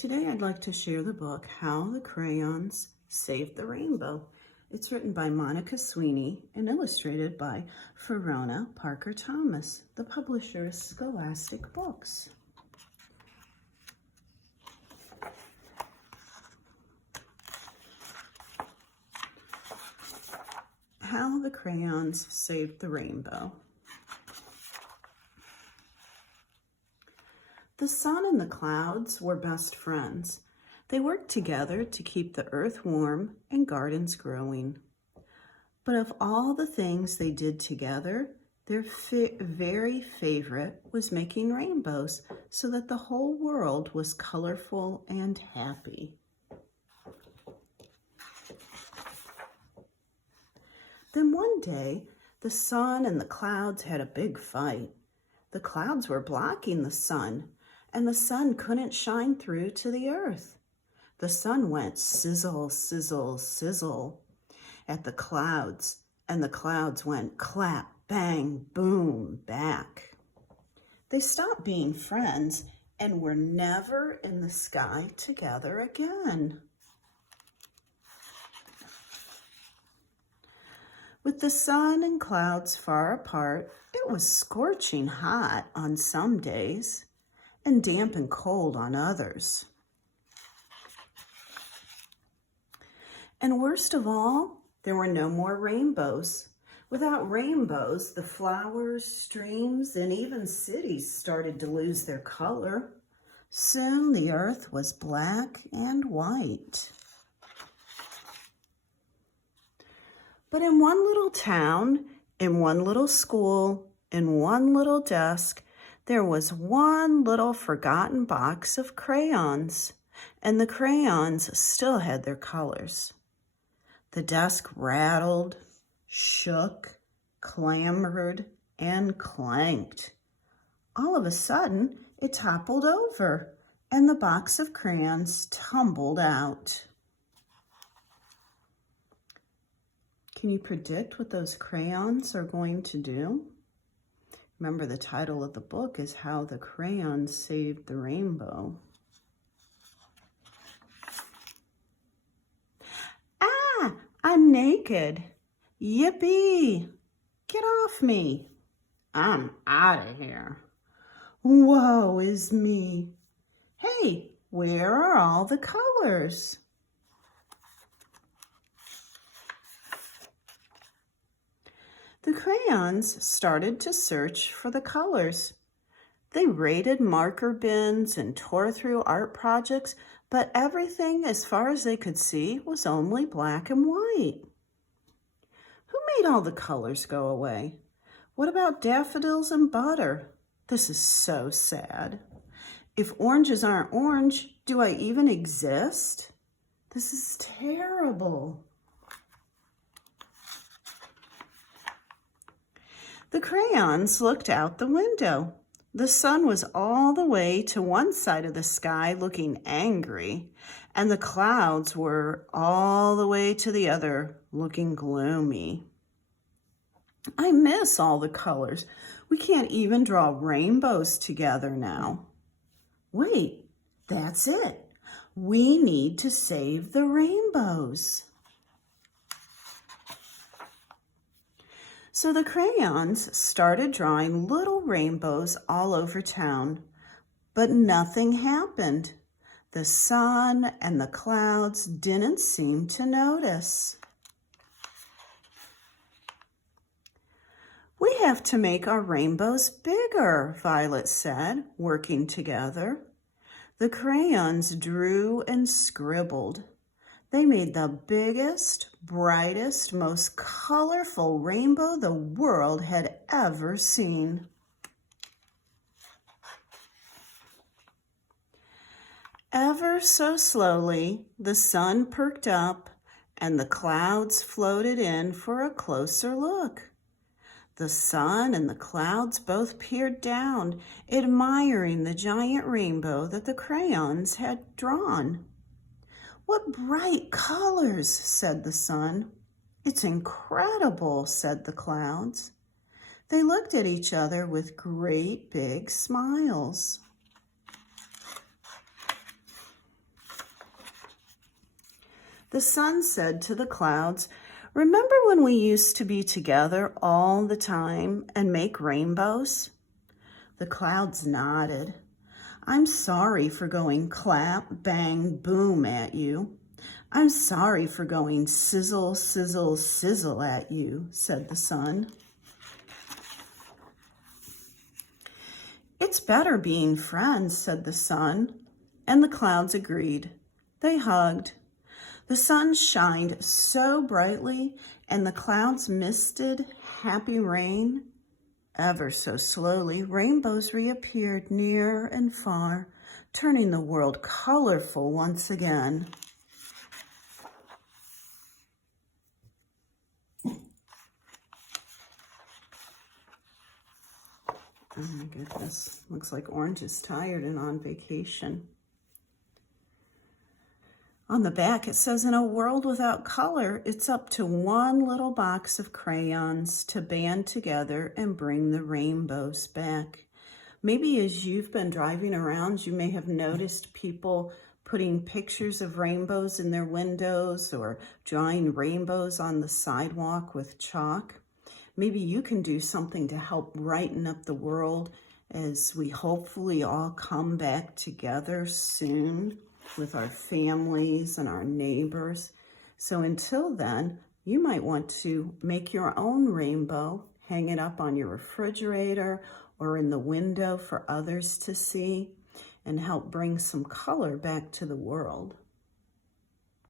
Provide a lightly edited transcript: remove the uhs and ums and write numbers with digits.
Today I'd like to share the book, How the Crayons Saved the Rainbow. It's written by Monica Sweeney and illustrated by Verona Parker Thomas. The publisher is Scholastic Books. How the Crayons Saved the Rainbow. The sun and the clouds were best friends. They worked together to keep the earth warm and gardens growing. But of all the things they did together, their very favorite was making rainbows so that the whole world was colorful and happy. Then one day, the sun and the clouds had a big fight. The clouds were blocking the sun, and the sun couldn't shine through to the earth. The sun went sizzle, sizzle, sizzle at the clouds, and the clouds went clap, bang, boom, back. They stopped being friends and were never in the sky together again. With the sun and clouds far apart, it was scorching hot on some days and damp and cold on others. And worst of all, there were no more rainbows. Without rainbows, the flowers, streams, and even cities started to lose their color. Soon the earth was black and white. But in one little town, in one little school, in one little desk, there was one little forgotten box of crayons, and the crayons still had their colors. The desk rattled, shook, clamored, and clanked. All of a sudden, it toppled over, and the box of crayons tumbled out. Can you predict what those crayons are going to do? Remember, the title of the book is How the Crayons Saved the Rainbow. Ah, I'm naked. Yippee! Get off me. I'm out of here. Woe is me. Hey, where are all the colors? The crayons started to search for the colors. They raided marker bins and tore through art projects, but everything, as far as they could see, was only black and white. Who made all the colors go away? What about daffodils and butter? This is so sad. If oranges aren't orange, do I even exist? This is terrible. The crayons looked out the window. The sun was all the way to one side of the sky looking angry, and the clouds were all the way to the other looking gloomy. I miss all the colors. We can't even draw rainbows together now. Wait, that's it. We need to save the rainbows. So the crayons started drawing little rainbows all over town, but nothing happened. The sun and the clouds didn't seem to notice. We have to make our rainbows bigger, Violet said, working together. The crayons drew and scribbled. They made the biggest, brightest, most colorful rainbow the world had ever seen. Ever so slowly, the sun perked up and the clouds floated in for a closer look. The sun and the clouds both peered down, admiring the giant rainbow that the crayons had drawn. "What bright colors," said the sun. "It's incredible," said the clouds. They looked at each other with great big smiles. The sun said to the clouds, "Remember when we used to be together all the time and make rainbows?" The clouds nodded. "I'm sorry for going clap, bang, boom at you. I'm sorry for going sizzle, sizzle, sizzle at you," said the sun. "It's better being friends," said the sun, and the clouds agreed. They hugged. The sun shined so brightly, and the clouds misted happy rain. Ever so slowly, rainbows reappeared near and far, turning the world colorful once again. Oh my goodness, looks like Orange is tired and on vacation. On the back, it says, "In a world without color, it's up to one little box of crayons to band together and bring the rainbows back." Maybe as you've been driving around, you may have noticed people putting pictures of rainbows in their windows or drawing rainbows on the sidewalk with chalk. Maybe you can do something to help brighten up the world as we hopefully all come back together soon with our families and our neighbors. So until then, you might want to make your own rainbow, hang it up on your refrigerator or in the window for others to see, and help bring some color back to the world.